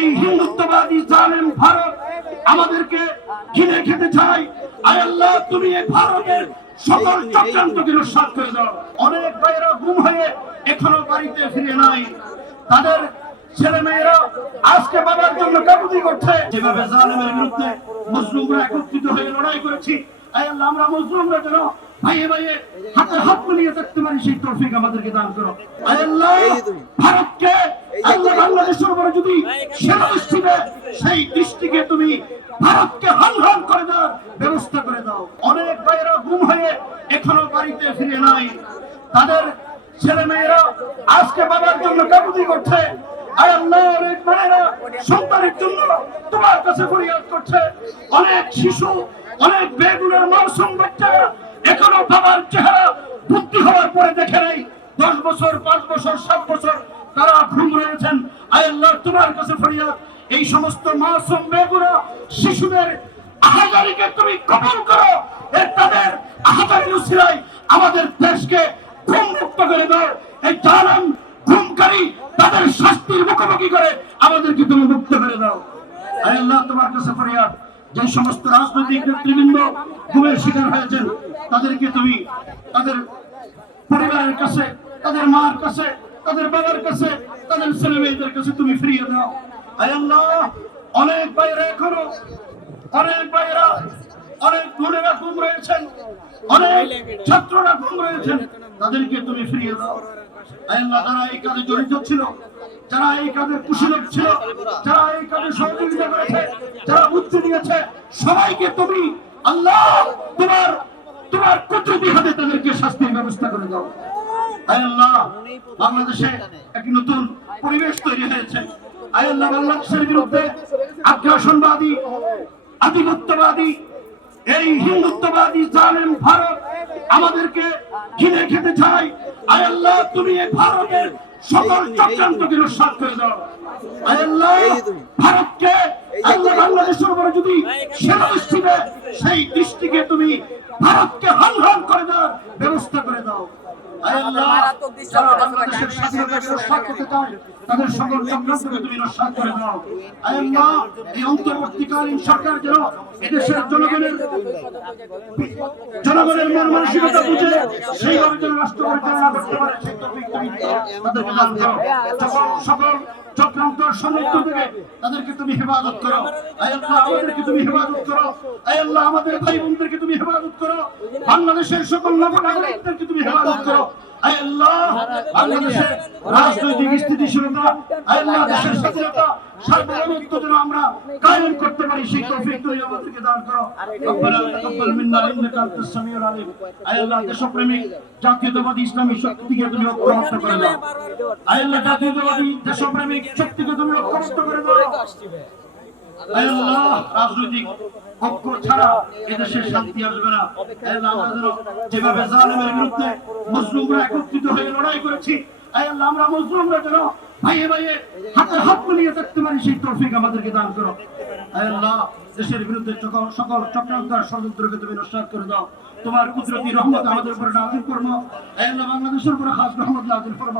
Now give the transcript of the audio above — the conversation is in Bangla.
এই হিন্দুত্ববাদী জালেম ভারত আমাদেরকে ঘিরে খেতে চায় আয় আল্লাহ, তুমি এই ভারতের সকল চক্রান্তকে নস্বাত করে দাও। অনেক ভাইয়েরা গুম হয়ে এখনও বাড়িতে ফিরে নাই। তাদের ছেলে মেয়েরা আজকে বাবার জন্য কাকুতি করছে। যেভাবে জালেমের বিরুদ্ধে মুসলিমরা একত্রিত হয়ে লড়াই করেছি আয় আল্লাহ আমরা মুসলিমরা যেন ভাইয়ে ভাইয়ে হাতে হাত মিলিয়ে থাকতে পারি সেই তৌফিক আমাদেরকে দান করো। আল্লাহ ভারতকে আল্লাহ বাংলাদেশের উপরে যদি সেরা দৃষ্টিতে সেই দৃষ্টিকে তুমি ভারতকে হান হান করে দেওয়ার ব্যবস্থা করে দাও। অনেক ভাইয়েরা গুম হয়ে এখনও বাড়িতে ফিরে নাই। তাদের ছেলে মেয়েরা আজকে বাবার জন্য কাকুতি করছে। আয় আল্লাহ অনেক মায়েরা সন্তানের জন্য তোমার কাছে ফরিয়াদ করছে। অনেক শিশু অনেক বেগুনের মাসুম বাচ্চারা এখনও বাবার চেহারা বুদ্ধি হওয়ার পরে দেখে নেই। দশ বছর, পাঁচ বছর, সাত বছর তারা ঘুম রয়েছেন। আল্লাহ, তোমার কাছে ফরিয়াদ। এই সমস্ত মাসুম বেগুনা শিশুদের আহাজারিকে তুমি কবল করো। এর তাদের আহাজারি আমাদের দেশকে ঘুম মুক্ত করে দাও। এই জালাম, ঘুমকারী, তাদের শাস্তির মুখোমুখি করে আমাদেরকে তুমি মুক্ত করে দাও। তোমার কাছে ফরিয়াদ। যে সমস্ত রাজনৈতিক নেতৃবৃন্দ ঘুমের শিকার হয়েছেন, তাদেরকে তুমি তাদের পরিবারের কাছে, তাদের মার কাছে, তাদের বাবার কাছে, তাদের ছেলে মেয়েদের কাছে তুমি ফিরিয়ে দাও। আল্লাহ, অনেক বাইরে এখনও, অনেক বাইরা অনেক বোনেরা ঘুম রয়েছেন, অনেক ছাত্ররা ঘুম রয়েছেন, তাদেরকে তুমি ফিরিয়ে দাও। আল্লাহ যারা এই কাজে জড়িত ছিল, যারা এই কাজে কুশীলক ছিল, যারা এই কাজে সহযোগিতা করেছে, যারা বুদ্ধি দিয়েছে, সবাইকে তুমি আল্লাহ তোমার তোমার কুদরতি হাতে তাদেরকে শাস্তির ব্যবস্থা করে দাও। আল্লাহ, বাংলাদেশে একটি নতুন পরিবেশ তৈরি হয়েছে। আল্লাহ, বাংলাদেশের বিরুদ্ধে আগ্রাসনবাদী, আধিপত্যবাদী এই হিন্দুত্ববাদী জালেম ভারত আমাদেরকে ঘিরে খেতে চাই। আয় আল্লাহ তুমি এই ভারতের সকল চক্রান্তকে নস্বাত করে দাও। আয় আল্লাহ ভারতকে আল্লাহ বাংলাদেশের উপরে যদি সেরা দৃষ্টিতে সেই দৃষ্টিকে তুমি ভারতকে হাল দেওয়ার ব্যবস্থা করে দাও। যারা বাংলাদেশের স্বাধীনতাকে নস্বাত করতে চায় তাদের সকল চক্রান্তকে তুমি নস্বাত করে দাও। আয় এই অন্তর্বর্তীকালীন সরকার যেন এদেশের জনগণের জনগণের মন মানসিকতা বুঝে সেইভাবে যেন রাষ্ট্র পরিচালনা করতে পারে সেই তুমি তাদেরকে দান করো। সকল সকল চক্রান্ত সমুদ্র থেকে তাদেরকে তুমি হেফাজত করো। আয় আল্লাহ আমাদেরকে তুমি হেফাজত করো। আয় আল্লাহ আমাদের ভাই বোনদেরকে তুমি হেফাজত করো। বাংলাদেশের সকল নবনাগরিকদেরকে তুমি হেফাজত করো। আয় আল্লাহ বাংলাদেশের রাজনৈতিক স্থিতিশীলতা আয় আল্লাহ দেশের স্বাধীনতা সার্বভৌমত্ব যেন আমরা কায়েম করতে পারি, সেই তৌফিক তুমি আমাদেরকে দান করো। রব্বানা তাকাব্বাল মিন্না ইন্নাকা আনতাস সামিউল আলিম। আয় আল্লাহ দেশপ্রেমিক, জাতীয়তাবাদী ইসলামী শক্তিকে তুমি ঐক্যবদ্ধ করে দাও। আয় আল্লাহ জাতীয়তাবাদী দেশপ্রেমিক শক্তিকে তুমি ঐক্যবদ্ধ করে দাও। রাজনৈতিক ঐক্য ছাড়া এদেশের শান্তি আসবে না। যেভাবে জালেমের বিরুদ্ধে মুসলিমরা একত্রিত হয়ে লড়াই করেছি, আয় আল্লাহ, আমরা মুসলিমরা যেন ভাইয়ে ভাইয়ে হাতের হাত মিলিয়ে থাকতে পারি সেই তৌফিক আমাদেরকে দান করো। আল্লাহ, দেশের বিরুদ্ধে সকল চক্রান্ত ষড়যন্ত্রকে তুমি নস্বাত করে দাও। তোমার কুদরতি রহমত আমাদের উপরে নাজিল করব। আল্লাহ, বাংলাদেশের উপরে খাস রহমত নাজিল করব।